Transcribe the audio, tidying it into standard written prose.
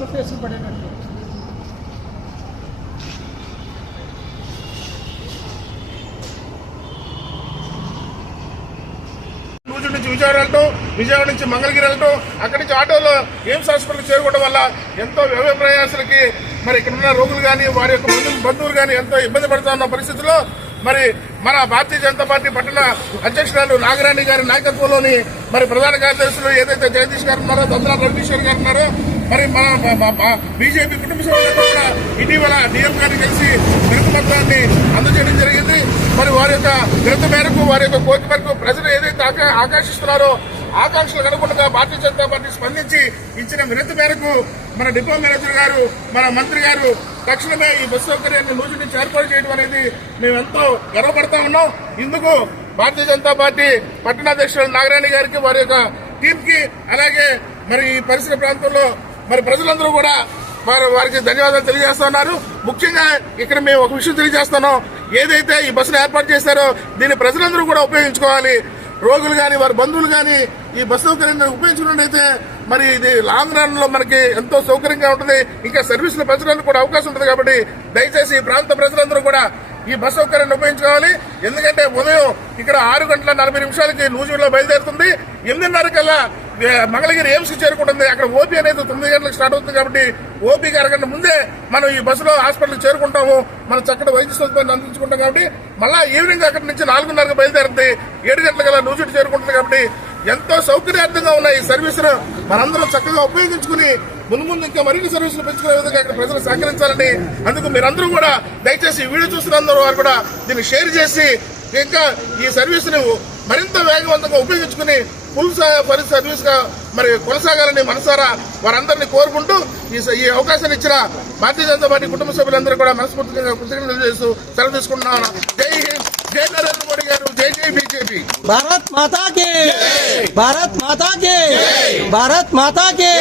ప్రజల ఫేస్ పడేటట్టు. నుంచి విజయవాడ వెళ్ళటం, విజయవాడ నుంచి మంగళగిరి వెళ్ళటం, అక్కడి నుంచి ఆటోలో ఎయిమ్స్ హాస్పిటల్ చేరుకోవడం వల్ల ఎంతో వ్యయ ప్రయాసాలకి మరి ఇక్కడ ఉన్న రోగులు కానీ వారి యొక్క బంధువులు కానీ ఎంతో ఇబ్బంది పడుతూ ఉన్న పరిస్థితుల్లో మరి మన భారతీయ జనతా పార్టీ పట్టణ అధ్యక్షురాలు నాగరాణి గారి నాయకత్వంలోని మరి ప్రధాన కార్యదర్శులు ఏదైతే జగదీష్ గారు ఉన్నారో, దంద్రా రవికిషోర్ గారు ఉన్నారో, మరి మన బీజేపీ కుటుంబ సభ్యులతో కూడా ఇటీవల డిఎం గారిని కలిసి వినతి పత్రాన్ని అందజేయడం జరిగింది. మరి వారి యొక్క వినతి మేరకు, వారి యొక్క కోరిక మేరకు ప్రజలు ఏదైతే ఆకాంక్షిస్తున్నారో ఆకాంక్షలకు అనుగుణంగా భారతీయ జనతా పార్టీ స్పందించి ఇచ్చిన వినతి మేరకు మన డిపో మేనేజర్ గారు, మన మంత్రి గారు తక్షణమే ఈ బస్సు సౌకర్యాన్ని నూజు నుంచి ఏర్పాటు చేయడం అనేది మేము ఎంతో గర్వపడతా ఉన్నాం. ఇందుకు భారతీయ జనతా పార్టీ పట్టణాధ్యక్షుడు నాగరాణి గారికి, వారి యొక్క టీమ్ కి, అలాగే మరి ఈ పరిసర ప్రాంతంలో మరి ప్రజలందరూ కూడా వారికి ధన్యవాదాలు తెలియజేస్తున్నారు. ముఖ్యంగా ఇక్కడ మేము ఒక విషయం తెలియజేస్తున్నాం, ఏదైతే ఈ బస్సును ఏర్పాటు చేశారో దీన్ని ప్రజలందరూ కూడా ఉపయోగించుకోవాలి. రోగులు కానీ వారి బంధువులు కానీ ఈ బస్సు సౌకర్యాన్ని ఉపయోగించుకున్నట్టయితే మరి ఇది లాంగ్ రన్ లో మనకి ఎంతో సౌకర్యంగా ఉంటుంది, ఇంకా సర్వీసులు పెంచడానికి కూడా అవకాశం ఉంటుంది. కాబట్టి దయచేసి ఈ ప్రాంత ప్రజలందరూ కూడా ఈ బస్సు సౌకర్యాన్ని ఉపయోగించుకోవాలి. ఎందుకంటే ఉదయం ఇక్కడ 6:40 నూజివీడులో బయలుదేరుతుంది, 8:30 కల్లా మంగళగిరి ఎయిమ్స్ కి చేరుకుంటుంది. అక్కడ ఓపీ అనేది 9 గంటలకు స్టార్ట్ అవుతుంది. కాబట్టి ఓపీకి అరగంట ముందే మనం ఈ బస్సులో హాస్పిటల్కి చేరుకుంటాము, మనం చక్కటి వైద్య సదుపాయాన్ని అందించుకుంటాం. కాబట్టి మళ్ళా ఈవినింగ్ అక్కడి నుంచి 4:30కు బయలుదేరుతుంది, 7 గంటల కల్లా నూజివీడు చేరుకుంటుంది. కాబట్టి ఎంతో సౌకర్యార్థంగా ఉన్న ఈ సర్వీసును మనందరం చక్కగా ఉపయోగించుకుని ముందు ఇంకా మరిన్ని సర్వీసులు పెంచుకునే విధంగా ఇక్కడ ప్రజలు సహకరించాలని, అందుకు మీరందరూ కూడా దయచేసి వీడియో చూస్తున్నందరూ వారు కూడా దీన్ని షేర్ చేసి ఇంకా ఈ సర్వీసును మరింత వేగవంతంగా ఉపయోగించుకుని ఫుల్ సర్వీస్ గా మరి కొనసాగాలని మనసారా వారందరినీ కోరుకుంటూ ఈ అవకాశాన్ని ఇచ్చిన భారతీయ జనతా పార్టీ కుటుంబ సభ్యులందరూ కూడా మనస్ఫూర్తిగా కృతజ్ఞతలు చేస్తూ సెలవు తీసుకుంటున్నాను. జై హింద్, జై నరేంద్ర మోడీ గారు, జై జై బీజేపీ. భారత్ మాతా కే, భారత్ మాతా కే, భారత్ మాతా కే.